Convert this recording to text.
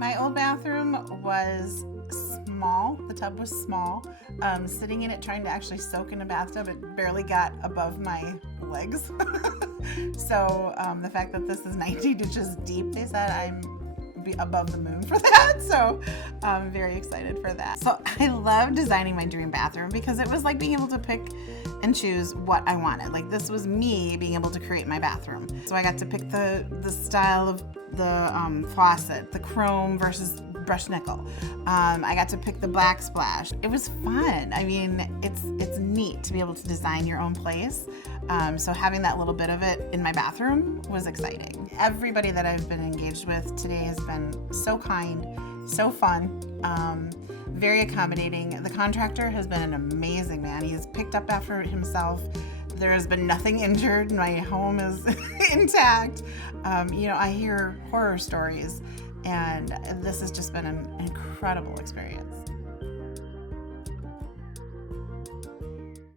My old bathroom was small. The tub was small. Sitting in it trying to actually soak in a bathtub, it barely got above my legs. So the fact that this is 19 inches deep, they said I'm be above the moon for that. So I'm very excited for that. So I love designing my dream bathroom because it was like being able to pick and choose what I wanted. Like this was me being able to create my bathroom. So I got to pick the style of the faucet, the chrome versus brushed nickel. I got to pick the black splash. It was fun. I mean, it's neat to be able to design your own place. So having that little bit of it in my bathroom was exciting. Everybody that I've been engaged with today has been so kind, so fun, very accommodating. The contractor has been an amazing man. He's picked up after himself. There has been nothing injured. My home is intact. I hear horror stories, and this has just been an incredible experience.